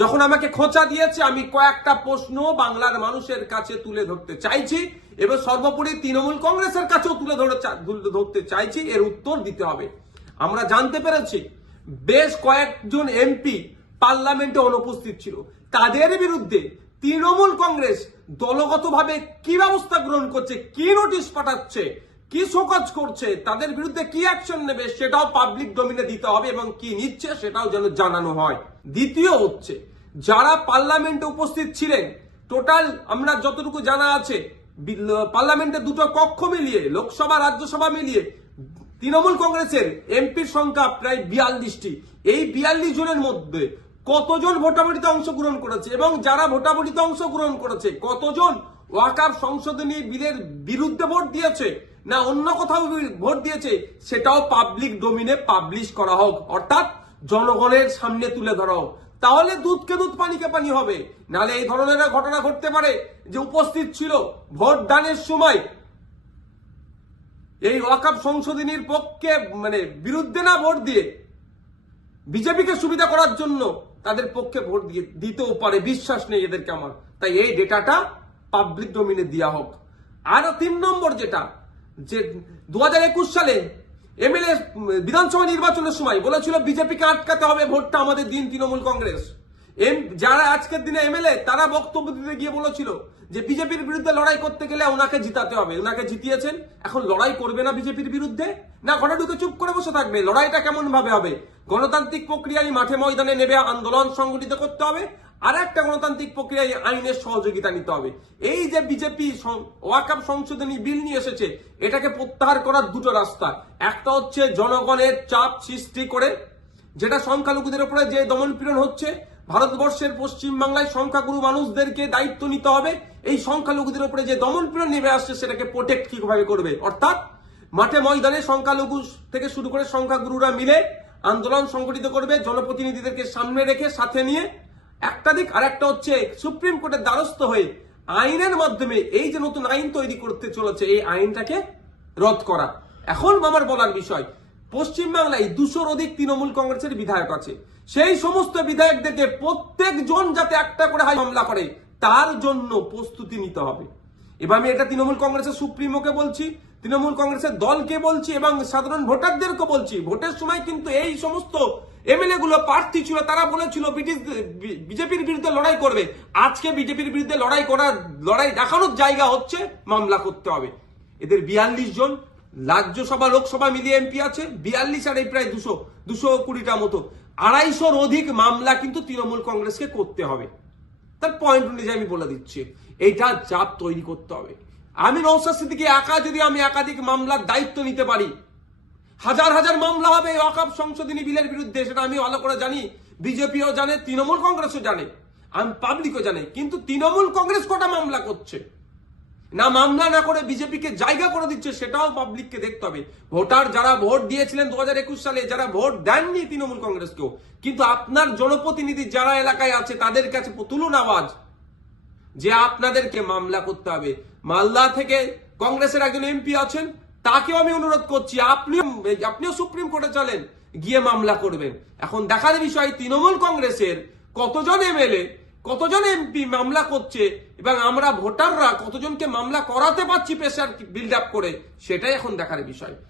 যখন আমাকে খোঁচা দিয়েছে, আমি কয়েকটা প্রশ্ন বাংলার মানুষের কাছে তুলে ধরতে চাইছি এবং সর্বোপরি তৃণমূল কংগ্রেসের কাছেও তুলে ধরতে চাইছি। এর উত্তর দিতে হবে। আমরা জানতে পেরেছি বেশ কয়েকজন এমপি পার্লামেন্টে অনুপস্থিত ছিল। তাদের বিরুদ্ধে তৃণমূল কংগ্রেস দলগতভাবে কি ব্যবস্থা গ্রহণ করছে, কি নোটিশ পাঠাচ্ছে, কি শোকজ করছে, তাদের বিরুদ্ধে কি অ্যাকশন নেবে, সেটাও পাবলিক ডোমিনে দিতে হবে এবং কি নিচ্ছে সেটাও যেন জানানো হয়। দ্বিতীয় হচ্ছে, যারা পার্লামেন্টে উপস্থিত ছিলেন, টোটাল আমরা যতটুকু জানা আছে পার্লামেন্টে দুটো কক্ষ মিলিয়ে, লোকসভা রাজ্যসভা মিলিয়ে তৃণমূল কংগ্রেসের এমপির সংখ্যা প্রায় 42টি। এই 42 জনের মধ্যে কতজন ভোটাভুটিতে অংশগ্রহণ করেছে এবং যারা ভোটাভুটিতে অংশগ্রহণ করেছে কতজন ওয়াকফ সংশোধনী বিলের বিরুদ্ধে ভোট দিয়েছে না অন্য কোথাও ভোট দিয়েছে, সেটাও পাবলিক ডোমিনে পাবলিশ করা হোক, অর্থাৎ জনগণের সামনে তুলে ধরা হোক। তাহলে দুধকে দুধ পানিকে পানি হবে। নাহলে এই ধরনের ঘটনা ঘটতে পারে যে উপস্থিত ছিল ভোট দানের সময় এই ওয়াকফ সংশোধনীর পক্ষে বিরুদ্ধে না ভোট দিয়ে বিজেপিকে সুবিধা করার জন্য তাদের পক্ষে ভোট দিতেও পারে। বিশ্বাস নেই এদেরকে আমার। তাই এই ডেটাটা পাবলিক ডোমিনে দেওয়া হোক। আর 3 নম্বর যেটা, যে 2021 সালে এমএলএ বিধানসভা নির্বাচনের সময় বলেছিল বিজেপিকে আটকাতে হবে, ভোটটা আমাদের দিন তৃণমূল কংগ্রেস। যারা আজকের দিনে এমএলএ তারা বক্তব্য দিতে গিয়ে বলেছিল যে বিজেপির বিরুদ্ধে লড়াই করতে গেলে ওনাকে জিতাতে হবে। ওনাকে জিতিয়েছেন, এখন লড়াই করবে না বিজেপির বিরুদ্ধে, না ঘরে ঢুকে চুপ করে বসে থাকবে? লড়াইটা কেমন ভাবে হবে? গণতান্ত্রিক প্রক্রিয়ায় মাঠে ময়দানে নেবে আন্দোলন সংগঠিত করতে হবে, আর একটা গণতান্ত্রিক প্রক্রিয়ায় আইনের সহযোগিতা নিতে হবে। এই যে বিজেপি ওয়াকফ সংশোধনী বিল নিয়ে এসেছে, এটাকে প্রত্যাহার করার দুটো রাস্তা। একটা হচ্ছে জনগণের চাপ সৃষ্টি করে, যেটা সংখ্যালঘুদের উপরে যে দমনপীড়ন হচ্ছে, ভারতবর্ষের পশ্চিম বাংলায় সংখ্যাগুরু মানুষদেরকে দায়িত্ব নিতে হবে। এই সংখ্যালঘুদের উপরে যে দমনপীড়ন নেমে আসছে সেটাকে প্রোটেক্ট কিভাবে করবে, অর্থাৎ মাঠে ময়দানে সংখ্যালঘু থেকে শুরু করে সংখ্যাগুরুরা মিলে আন্দোলন সংগঠিত করবে, জনপ্রতিনিধিদেরকে সামনে রেখে সাথে নিয়ে একটা দিক। আর একটা হচ্ছে সুপ্রিম কোর্টের দ্বারস্থ হয়ে আইনের মাধ্যমে এই যে নতুন আইন তৈরি করতে চলেছে, এই আইনটাকে রদ করা। এখন আমার বলার বিষয়, পশ্চিমবাংলায় 200-র অধিক তৃণমূল কংগ্রেসের বিধায়ক আছে। সেই সমস্ত বিধায়কদেরকে প্রত্যেকজন যাতে একটা করে মামলা করে তার জন্য প্রস্তুতি নিতে হবে। এবার আমি এটা তৃণমূল কংগ্রেসের সুপ্রিমোকে বলছি, তৃণমূল কংগ্রেসের দলকে বলছি এবং সাধারণ ভোটারদেরকে বলছি। ভোটের সময় কিন্তু এই সমস্ত এমএলএ গুলো প্রার্থী ছিল, তারা বলেছিল বিজেপির বিরুদ্ধে লড়াই করবে। আজকে বিজেপির বিরুদ্ধে লড়াই দেখানোর জায়গা হচ্ছে মামলা করতে হবে। এদের 42 জন রাজ্যসভা লোকসভা মিলিয়ে এমপি আছে, 42 আর এই প্রায় 220টা মতো, 250-র অধিক মামলা কিন্তু তৃণমূল কংগ্রেসকে করতে হবে। তার পয়েন্ট অনুযায়ী আমি বলে দিচ্ছি, এইটা চাপ তৈরি করতে হবে। আমি নওশাদ সিদ্দিকী একা যদি আমি একাধিক মামলার দায়িত্ব নিতে পারি, হাজার হাজার মামলা হবে ওয়াকফ সংশোধনী বিলের বিরুদ্ধে, সেটা আমি ভালো করে জানি, বিজেপিও জানে, তৃণমূল কংগ্রেসও জানে, আমি পাবলিকও জানে। কিন্তু তৃণমূল কংগ্রেস কটা মামলা করছে না, মামলা না করে বিজেপিকে জায়গা করে দিচ্ছে, সেটাও পাবলিককে দেখতে হবে। ভোটার যারা ভোট দিয়েছিলেন 2021 সালে, যারা ভোট দেননি তৃণমূল কংগ্রেসকেও, কিন্তু আপনার জনপ্রতিনিধি যারা এলাকায় আছে তাদের কাছে তুলুন আওয়াজ যে আপনাদেরকে মামলা করতে হবে। মালদা থেকে কংগ্রেসের একজন এমপি আছেন, তাকেও আমি অনুরোধ করছি আপনিও সুপ্রিম কোর্টে চলেন, গিয়ে মামলা করবেন। এখন দেখার বিষয় তৃণমূল কংগ্রেসের কতজন এমএলএ, কতজন এমপি মামলা করছে এবং আমরা ভোটাররা কতজনকে মামলা করাতে পারছি প্রেসার বিল্ড আপ করে, সেটাই এখন দেখার বিষয়।